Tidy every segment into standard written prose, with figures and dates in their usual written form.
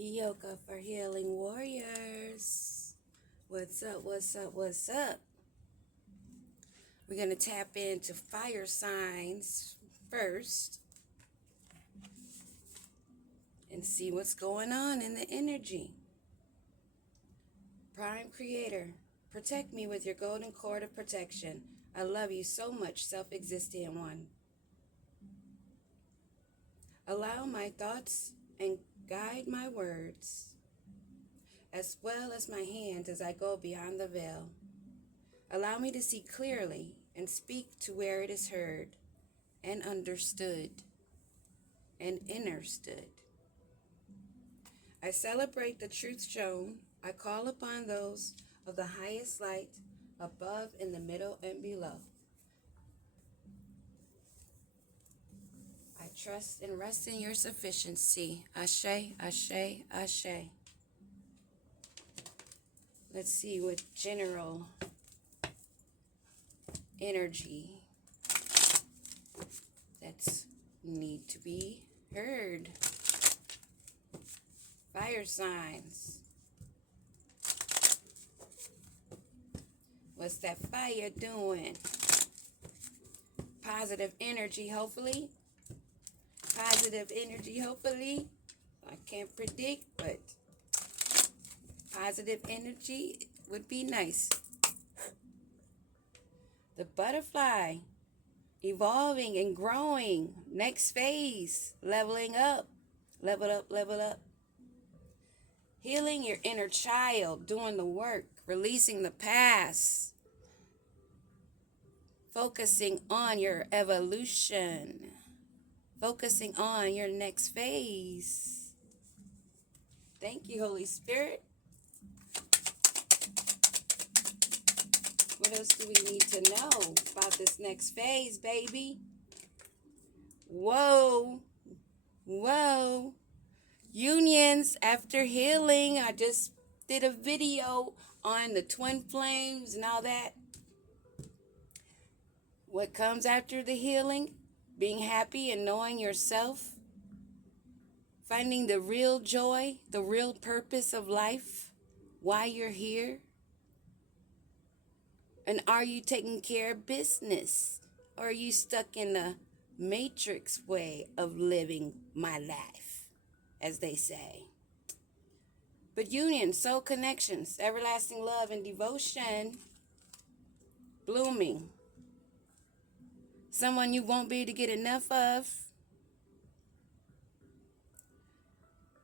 Yoga for Healing Warriors. What's up, what's up, what's up? We're going to tap into fire signs first and see what's going on in the energy. Prime Creator, protect me with your golden cord of protection. I love you so much, self-existent one. Allow my thoughts and guide my words, as well as my hands as I go beyond the veil. Allow me to see clearly and speak to where it is heard and understood and understood. I celebrate the truth shown. I call upon those of the highest light, above, in the middle, and below. I trust and rest in your sufficiency. Ashe, ashe, ashe. Let's see what general energy that's need to be heard. Fire signs. What's that fire doing? Positive energy, hopefully. Positive energy, hopefully. I can't predict, but positive energy would be nice. The butterfly, evolving and growing. Next phase, leveling up. Level up, level up. Healing your inner child, doing the work, releasing the past. Focusing on your evolution. Focusing on your next phase. Thank you, Holy Spirit. What else do we need to know about this next phase, baby? Whoa. Whoa. Unions after healing. I just did a video on the twin flames and all that. What comes after the healing? Being happy and knowing yourself. Finding the real joy, the real purpose of life. Why you're here. And are you taking care of business? Or are you stuck in the matrix way of living my life, as they say? But union, soul connections, everlasting love and devotion, blooming. Someone you won't be able to get enough of.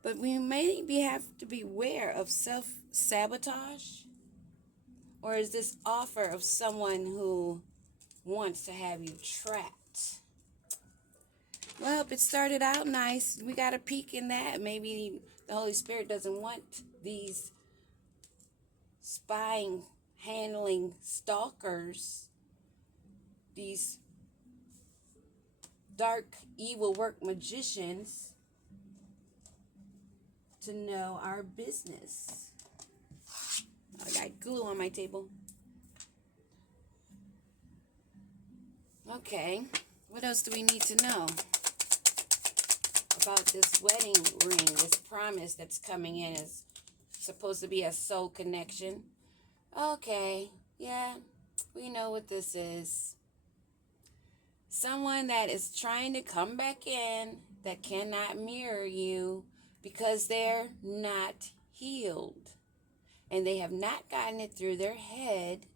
But we maybe have to beware of self-sabotage. Or is this offer of someone who wants to have you trapped? Well, if it started out nice, we got a peek in that. Maybe the Holy Spirit doesn't want these spying, handling stalkers, these dark, evil work magicians to know our business. I got glue on my table. Okay, what else do we need to know about this wedding ring, this promise that's coming in? Is supposed to be a soul connection. Okay, yeah, we know what this is. Someone that is trying to come back in that cannot mirror you because they're not healed. And they have not gotten it through their head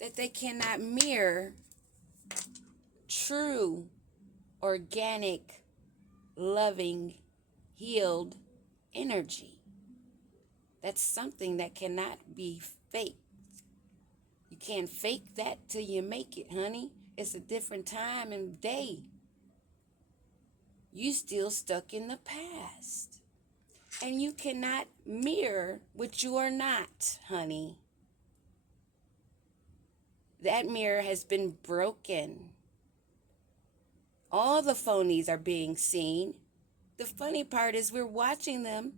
that they cannot mirror true, organic, loving, healed energy. That's something that cannot be faked. You can't fake that till you make it, honey. It's a different time and day. You still stuck in the past. And you cannot mirror what you are not, honey. That mirror has been broken. All the phonies are being seen. The funny part is we're watching them,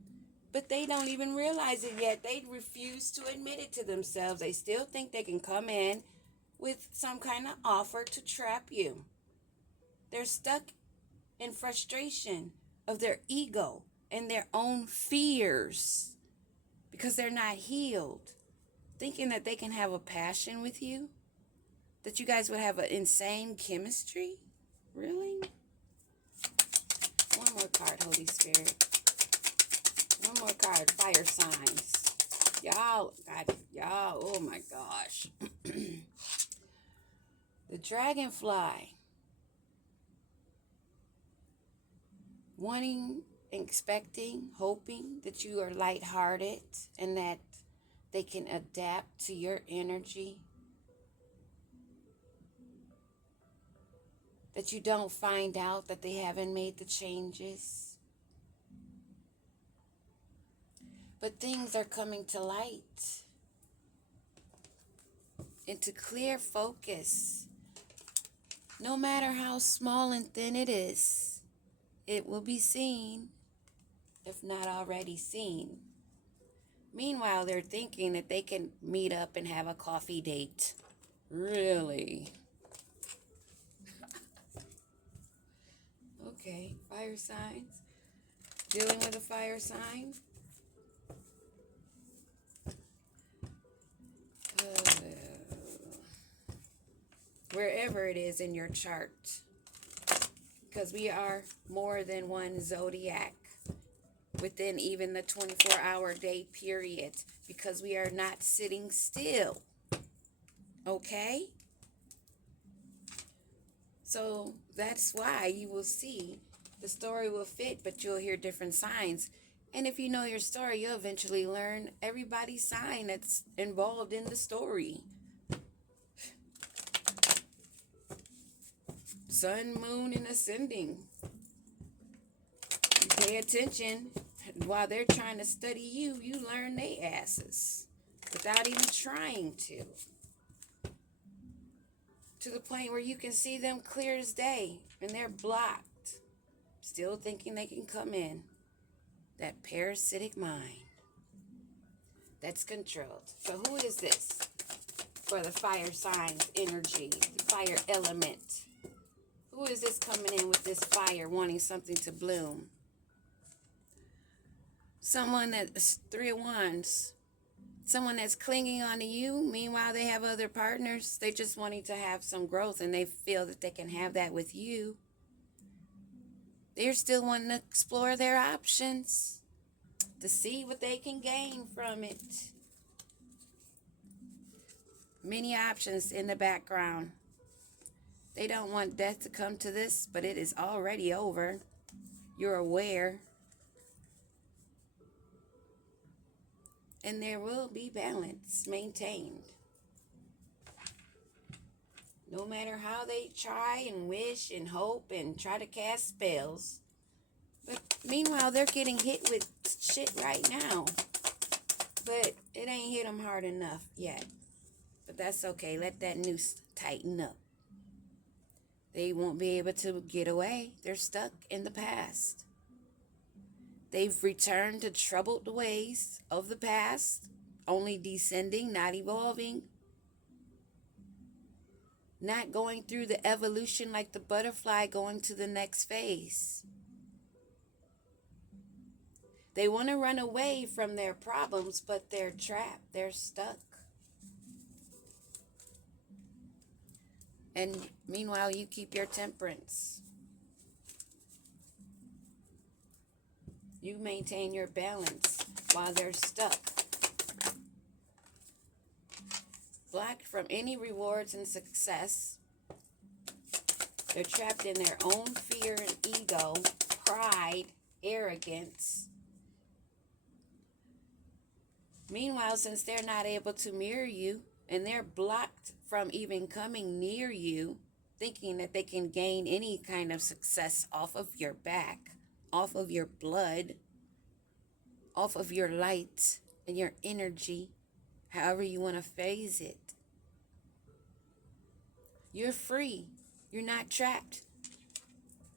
but they don't even realize it yet. They refuse to admit it to themselves. They still think they can come in with some kind of offer to trap you. They're stuck in frustration of their ego and their own fears because they're not healed, thinking that they can have a passion with you, that you guys would have an insane chemistry. Really? One more card, Holy Spirit. One more card, fire signs. Y'all, oh my gosh. The dragonfly. Wanting, expecting, hoping that you are lighthearted and that they can adapt to your energy. That you don't find out that they haven't made the changes. But things are coming to light. Into clear focus. No matter how small and thin it is, it will be seen, if not already seen. Meanwhile, they're thinking that they can meet up and have a coffee date. Really? Okay, fire signs. Dealing with a fire sign. Wherever it is in your chart. Because we are more than one zodiac within even the 24-hour day period. Because we are not sitting still. Okay? So that's why you will see the story will fit, but you'll hear different signs. And if you know your story, you'll eventually learn everybody's sign that's involved in the story. Sun, moon, and ascending. You pay attention. While they're trying to study you, you learn their asses without even trying to. To the point where you can see them clear as day and they're blocked. Still thinking they can come in. That parasitic mind. That's controlled. So who is this? For the fire signs energy, the fire element. Who is this coming in with this fire, wanting something to bloom? Someone that's 3 of Wands. Someone that's clinging on to you. Meanwhile, they have other partners. They just wanting to have some growth, and they feel that they can have that with you. They're still wanting to explore their options to see what they can gain from it. Many options in the background. They don't want death to come to this, but it is already over. You're aware. And there will be balance maintained. No matter how they try and wish and hope and try to cast spells. But meanwhile, they're getting hit with shit right now. But it ain't hit them hard enough yet. But that's okay. Let that noose tighten up. They won't be able to get away. They're stuck in the past. They've returned to troubled ways of the past, only descending, not evolving, not going through the evolution like the butterfly going to the next phase. They want to run away from their problems, but they're trapped. They're stuck. And meanwhile, you keep your temperance. You maintain your balance while they're stuck. Blocked from any rewards and success. They're trapped in their own fear and ego, pride, arrogance. Meanwhile, since they're not able to mirror you, and they're blocked from even coming near you, thinking that they can gain any kind of success off of your back, off of your blood, off of your light and your energy, however you want to phase it. You're free. You're not trapped.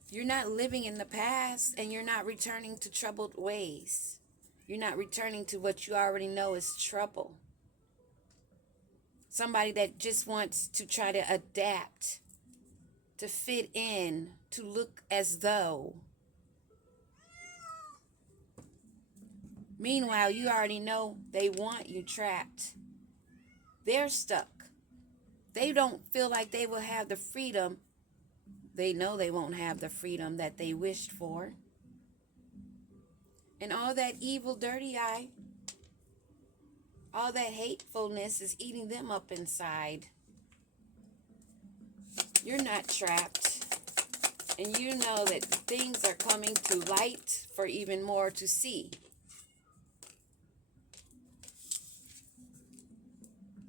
You're not living in the past, and you're not returning to troubled ways. You're not returning to what you already know is trouble. Somebody that just wants to try to adapt, to fit in, to look as though. Meanwhile, you already know they want you trapped. They're stuck. They don't feel like they will have the freedom. They know they won't have the freedom that they wished for. And all that evil, dirty eye, all that hatefulness is eating them up inside. You're not trapped. And you know that things are coming to light for even more to see.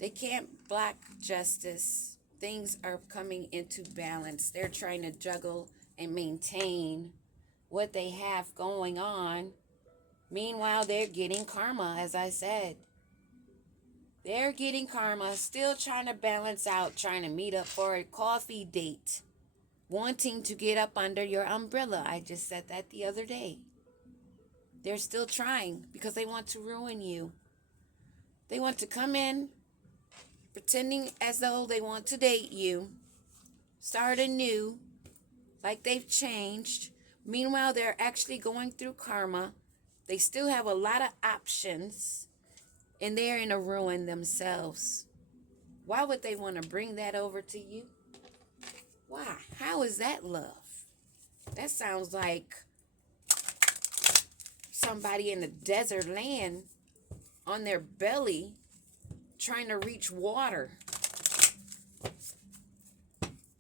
They can't block justice. Things are coming into balance. They're trying to juggle and maintain what they have going on. Meanwhile, they're getting karma, as I said. They're getting karma, still trying to balance out, trying to meet up for a coffee date, wanting to get up under your umbrella. I just said that the other day. They're still trying because they want to ruin you. They want to come in pretending as though they want to date you, start anew, like they've changed. Meanwhile, they're actually going through karma. They still have a lot of options, and they're in a ruin themselves. Why would they want to bring that over to you? Why? How is that love? That sounds like somebody in a desert land on their belly trying to reach water.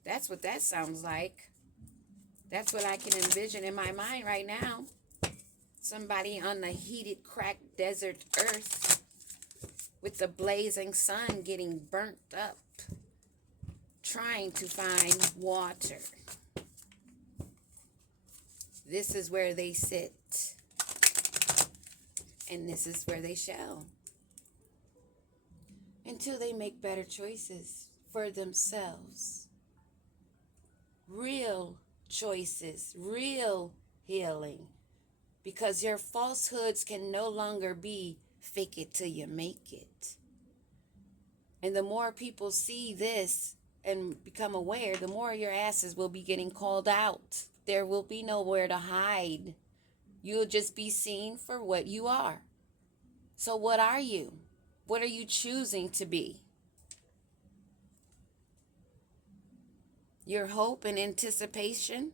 That's what that sounds like. That's what I can envision in my mind right now. Somebody on the heated, cracked desert earth with the blazing sun getting burnt up, trying to find water. This is where they sit, and this is where they shall, until they make better choices for themselves. Real choices, real healing. Because your falsehoods can no longer be fake it till you make it. And the more people see this and become aware, the more your asses will be getting called out. There will be nowhere to hide. You'll just be seen for what you are. So what are you? What are you choosing to be? Your hope and anticipation?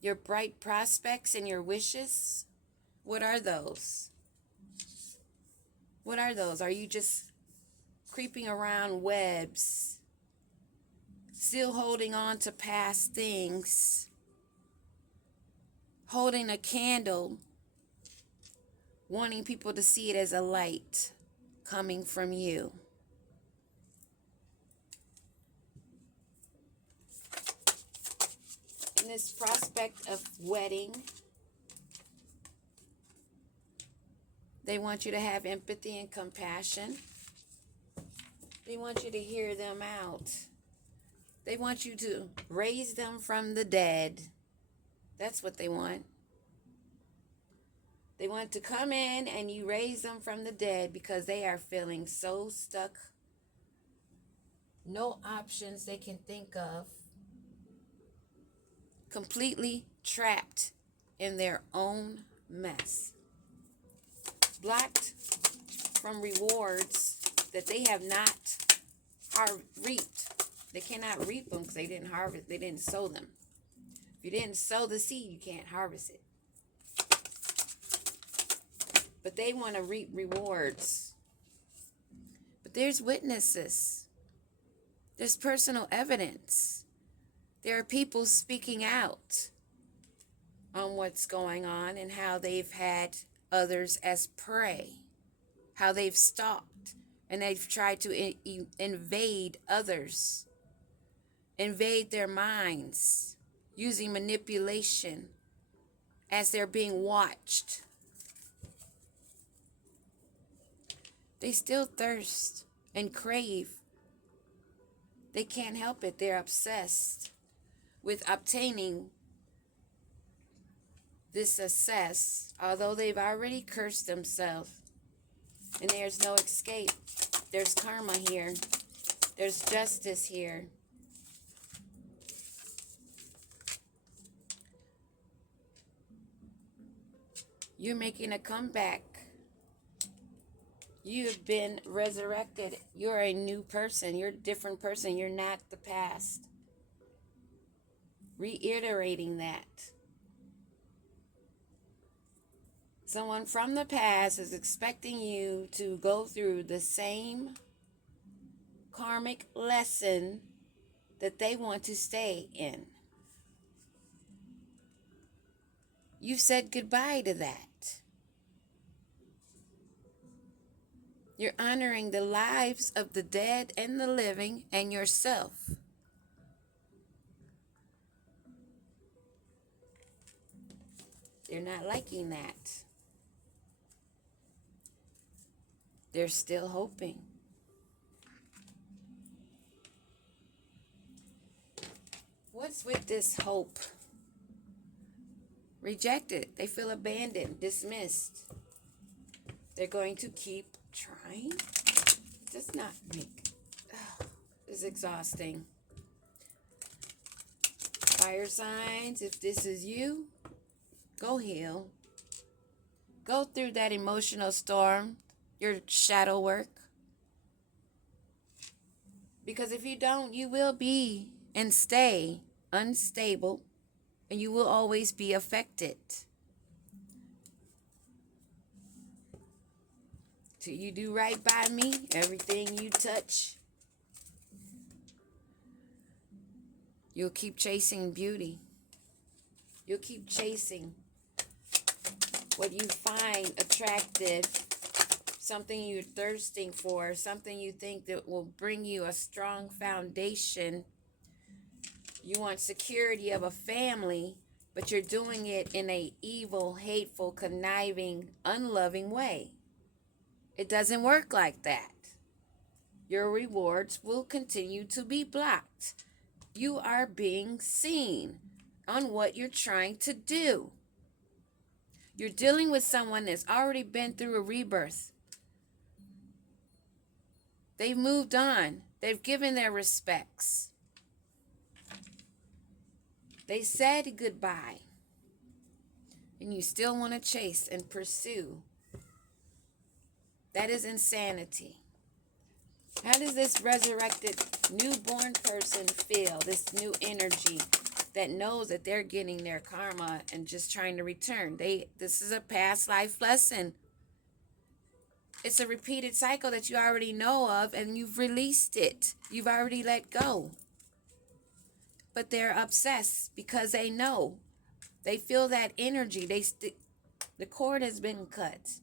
Your bright prospects and your wishes? What are those? What are those? Are you just creeping around webs, still holding on to past things, holding a candle, wanting people to see it as a light coming from you? In this prospect of wedding, they want you to have empathy and compassion. They want you to hear them out. They want you to raise them from the dead. That's what they want. They want to come in and you raise them from the dead because they are feeling so stuck. No options they can think of. Completely trapped in their own mess. Blocked from rewards that they have not reaped. They cannot reap them because they didn't harvest, they didn't sow them. If you didn't sow the seed, you can't harvest it. But they want to reap rewards. But there's witnesses. There's personal evidence. There are people speaking out on what's going on and how they've had others as prey, how they've stalked and they've tried to invade others, invade their minds using manipulation as they're being watched. They still thirst and crave. They can't help it. They're obsessed with obtaining this success, although they've already cursed themselves. And there's no escape. There's karma here. There's justice here. You're making a comeback You have been resurrected. You're a new person. You're a different person. You're not the past. Reiterating that. Someone from the past is expecting you to go through the same karmic lesson that they want to stay in. You've said goodbye to that. You're honoring the lives of the dead and the living and yourself. They're not liking that. They're still hoping. What's with this hope? Rejected. They feel abandoned, dismissed. They're going to keep trying. It does not make. It's exhausting. Fire signs, if this is you, go heal. Go through that emotional storm, your shadow work. Because if you don't, you will be and stay unstable, and you will always be affected. Till you do right by me, everything you touch, you'll keep chasing beauty. You'll keep chasing what you find attractive, something you're thirsting for, something you think that will bring you a strong foundation. You want security of a family, but you're doing it in an evil, hateful, conniving, unloving way. It doesn't work like that. Your rewards will continue to be blocked. You are being seen on what you're trying to do. You're dealing with someone that's already been through a rebirth. They've moved on. They've given their respects. They said goodbye. And you still want to chase and pursue. That is insanity. How does this resurrected newborn person feel? This new energy that knows that they're getting their karma and just trying to return. This is a past life lesson. It's a repeated cycle that you already know of, and you've released it. You've already let go. But they're obsessed because they know. They feel that energy. The cord has been cut.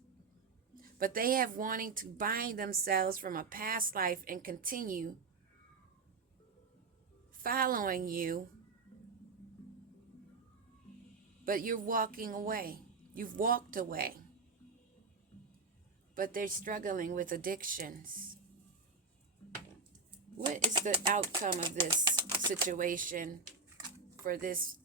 But they have wanting to bind themselves from a past life and continue following you. But you're walking away. You've walked away. But they're struggling with addictions. What is the outcome of this situation for this?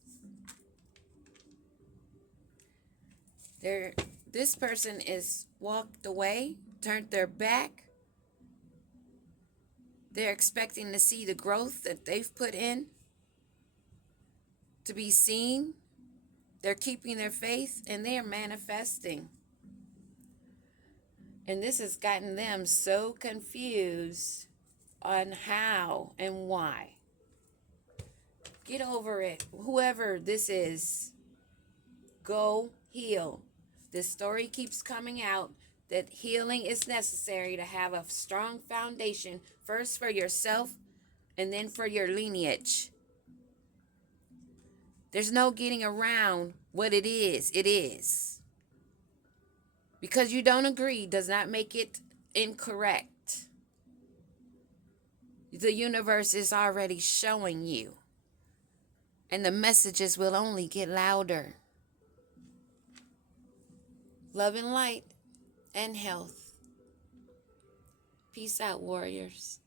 This person is walked away, turned their back. They're expecting to see the growth that they've put in to be seen. They're keeping their faith, and they are manifesting. And this has gotten them so confused on how and why. Get over it. Whoever this is, go heal. This story keeps coming out that healing is necessary to have a strong foundation, first for yourself and then for your lineage. There's no getting around what it is. It is. Because you don't agree does not make it incorrect. The universe is already showing you. And the messages will only get louder. Love and light and health. Peace out, warriors.